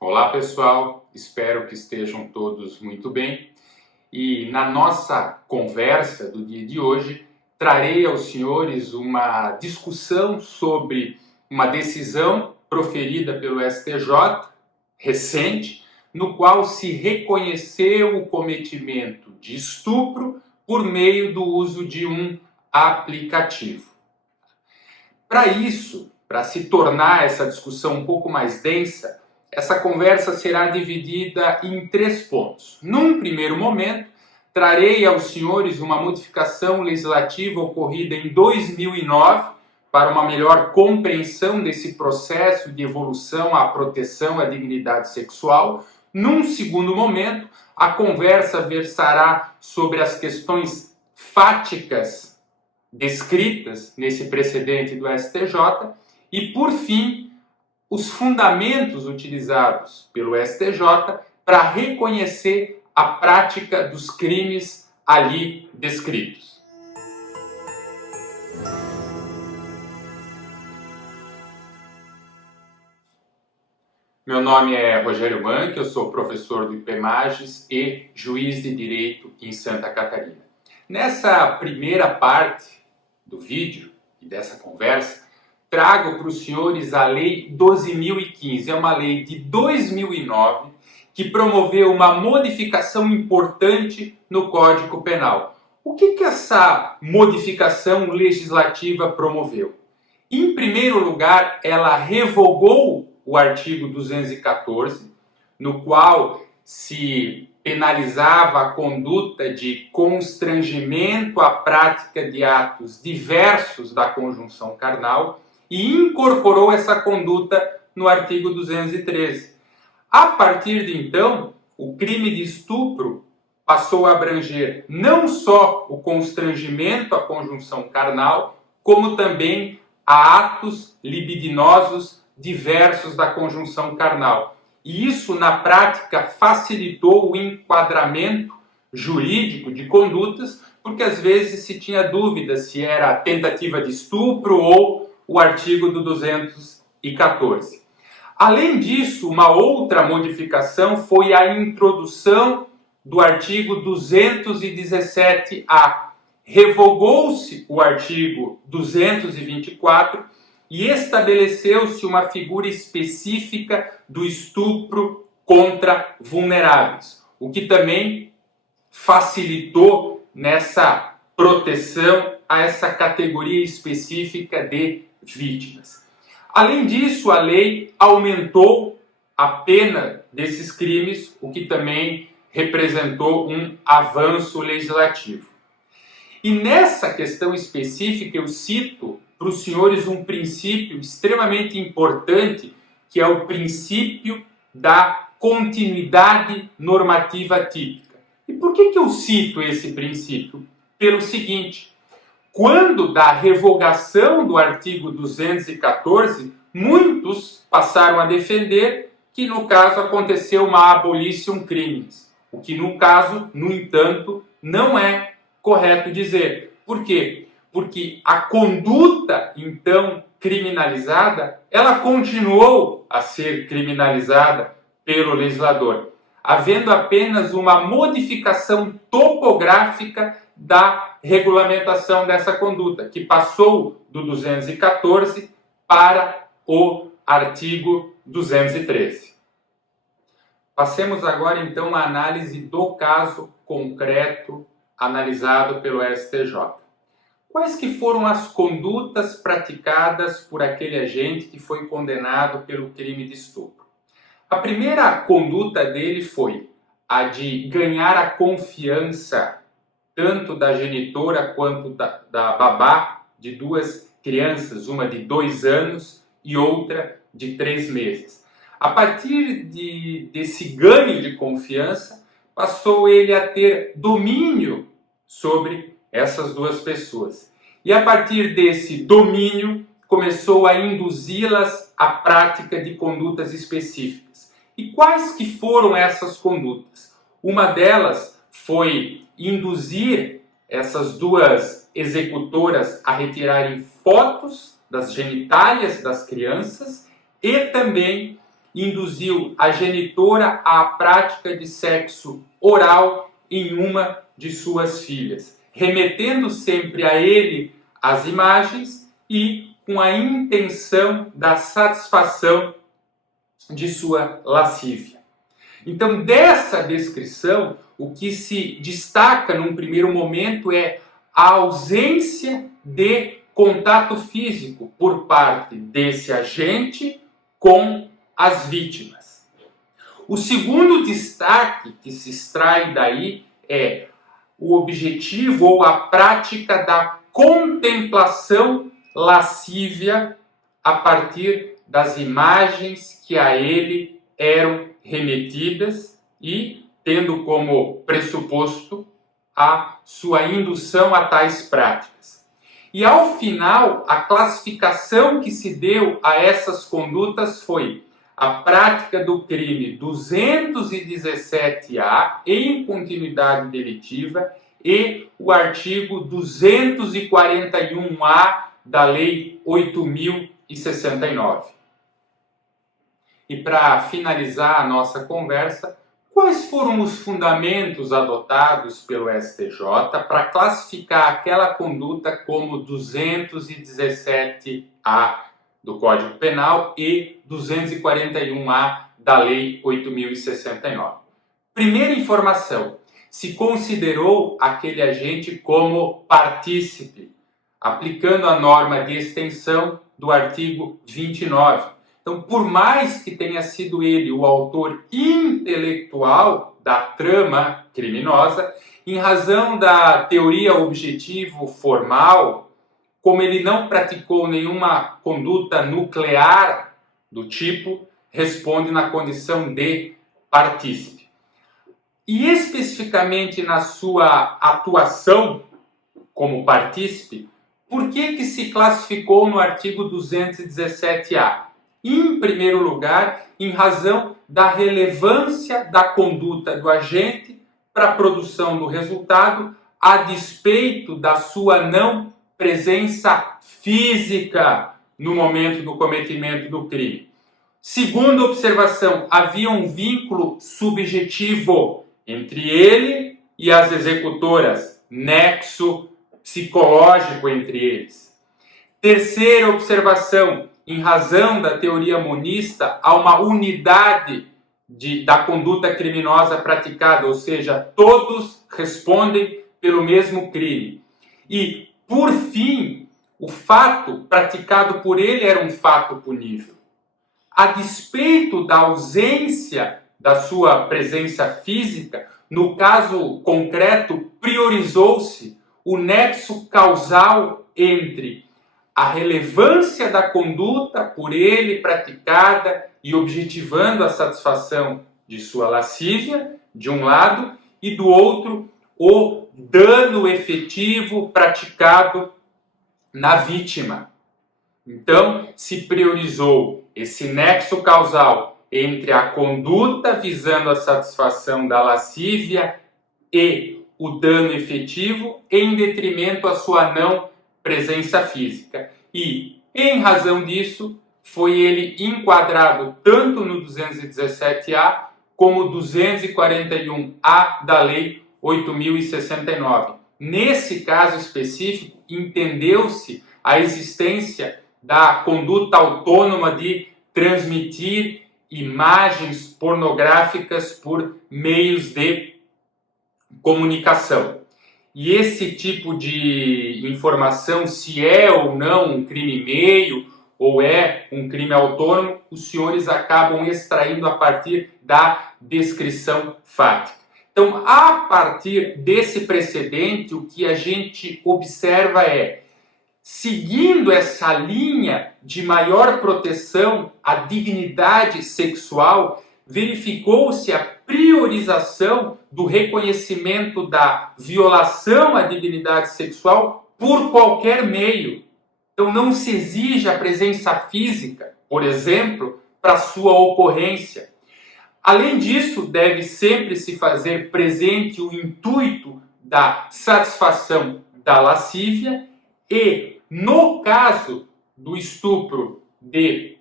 Olá pessoal, espero que estejam todos muito bem e na nossa conversa do dia de hoje trarei aos senhores uma discussão sobre uma decisão proferida pelo STJ recente, no qual se reconheceu o cometimento de estupro por meio do uso de um aplicativo. Para isso, para se tornar essa discussão um pouco mais densa, essa conversa será dividida em 3 pontos. Num primeiro momento, trarei aos senhores uma modificação legislativa ocorrida em 2009 para uma melhor compreensão desse processo de evolução à proteção à dignidade sexual. Num segundo momento, a conversa versará sobre as questões fáticas descritas nesse precedente do STJ e, por fim, os fundamentos utilizados pelo STJ para reconhecer a prática dos crimes ali descritos. Meu nome é Rogério Manck, eu sou professor do IPEMAGES e juiz de direito em Santa Catarina. Nessa primeira parte do vídeo e dessa conversa, trago para os senhores a Lei 12.015. É uma lei de 2009 que promoveu uma modificação importante no Código Penal. O que essa modificação legislativa promoveu? Em primeiro lugar, ela revogou o artigo 214, no qual se penalizava a conduta de constrangimento à prática de atos diversos da conjunção carnal, e incorporou essa conduta no artigo 213. A partir de então, o crime de estupro passou a abranger não só o constrangimento à conjunção carnal, como também a atos libidinosos diversos da conjunção carnal. E isso, na prática, facilitou o enquadramento jurídico de condutas, porque às vezes se tinha dúvida se era tentativa de estupro ou o artigo do 214. Além disso, uma outra modificação foi a introdução do artigo 217-A. Revogou-se o artigo 224 e estabeleceu-se uma figura específica do estupro contra vulneráveis, o que também facilitou nessa proteção a essa categoria específica de vítimas. Além disso, a lei aumentou a pena desses crimes, o que também representou um avanço legislativo. E nessa questão específica eu cito para os senhores um princípio extremamente importante, que é o princípio da continuidade normativa típica. E por que eu cito esse princípio? Pelo seguinte: quando da revogação do artigo 214, muitos passaram a defender que, no caso, aconteceu uma abolition criminis, o que, no caso, no entanto, não é correto dizer. Por quê? Porque a conduta, então, criminalizada, ela continuou a ser criminalizada pelo legislador, havendo apenas uma modificação topográfica da regulamentação dessa conduta, que passou do 214 para o artigo 213. Passemos agora, então, à análise do caso concreto analisado pelo STJ. Quais que foram as condutas praticadas por aquele agente que foi condenado pelo crime de estupro? A primeira conduta dele foi a de ganhar a confiança tanto da genitora quanto da babá de 2 crianças, uma de 2 anos e outra de 3 meses. A partir desse ganho de confiança, passou ele a ter domínio sobre essas 2 pessoas. E a partir desse domínio, começou a induzi-las à prática de condutas específicas. E quais que foram essas condutas? Uma delas foi induzir essas 2 executoras a retirarem fotos das genitálias das crianças e também induziu a genitora à prática de sexo oral em uma de suas filhas, remetendo sempre a ele as imagens e com a intenção da satisfação de sua lascívia. Então, dessa descrição, o que se destaca num primeiro momento é a ausência de contato físico por parte desse agente com as vítimas. O segundo destaque que se extrai daí é o objetivo ou a prática da contemplação lascívia a partir das imagens que a ele eram remetidas e tendo como pressuposto a sua indução a tais práticas. E ao final, a classificação que se deu a essas condutas foi a prática do crime 217-A em continuidade delitiva e o artigo 241-A da Lei 8.069. E para finalizar a nossa conversa, quais foram os fundamentos adotados pelo STJ para classificar aquela conduta como 217-A do Código Penal e 241-A da Lei 8.069? Primeira informação, se considerou aquele agente como partícipe, aplicando a norma de extensão do artigo 29. Então, por mais que tenha sido ele o autor intelectual da trama criminosa, em razão da teoria objetivo formal, como ele não praticou nenhuma conduta nuclear do tipo, responde na condição de partícipe. E especificamente na sua atuação como partícipe, por que se classificou no artigo 217-A? Em primeiro lugar, em razão da relevância da conduta do agente para a produção do resultado, a despeito da sua não presença física no momento do cometimento do crime. Segunda observação, havia um vínculo subjetivo entre ele e as executoras, nexo psicológico entre eles. Terceira observação, em razão da teoria monista, há uma unidade da conduta criminosa praticada, ou seja, todos respondem pelo mesmo crime. E, por fim, o fato praticado por ele era um fato punível. A despeito da ausência da sua presença física, no caso concreto, priorizou-se o nexo causal entre a relevância da conduta por ele praticada e objetivando a satisfação de sua lascívia, de um lado, e do outro, o dano efetivo praticado na vítima. Então, se priorizou esse nexo causal entre a conduta visando a satisfação da lascívia e o dano efetivo, em detrimento à sua não presença física. E, em razão disso, foi ele enquadrado tanto no 217-A como 241-A da Lei 8.069. Nesse caso específico, entendeu-se a existência da conduta autônoma de transmitir imagens pornográficas por meios de comunicação. E esse tipo de informação, se é ou não um crime meio ou é um crime autônomo, os senhores acabam extraindo a partir da descrição fática. Então, a partir desse precedente, o que a gente observa é, seguindo essa linha de maior proteção à dignidade sexual, verificou-se a priorização do reconhecimento da violação à dignidade sexual por qualquer meio. Então não se exige a presença física, por exemplo, para sua ocorrência. Além disso, deve sempre se fazer presente o intuito da satisfação da lascívia e, no caso do estupro de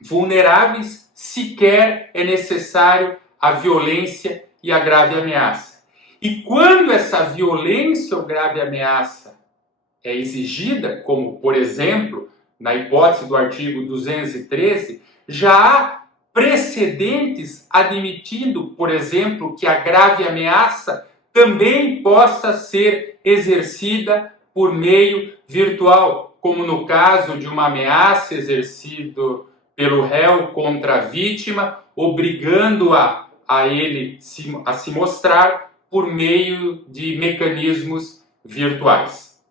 vulneráveis, sequer é necessário a violência e a grave ameaça. E quando essa violência ou grave ameaça é exigida, como, por exemplo, na hipótese do artigo 213, já há precedentes admitindo, por exemplo, que a grave ameaça também possa ser exercida por meio virtual, como no caso de uma ameaça exercida pelo réu contra a vítima, obrigando-a ele a se mostrar por meio de mecanismos virtuais.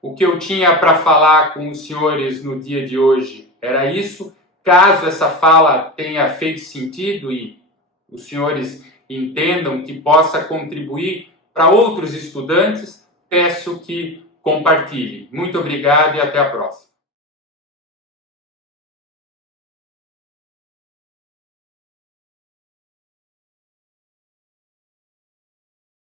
O que eu tinha para falar com os senhores no dia de hoje era isso. Caso essa fala tenha feito sentido e os senhores entendam que possa contribuir para outros estudantes, peço que compartilhem. Muito obrigado e até a próxima.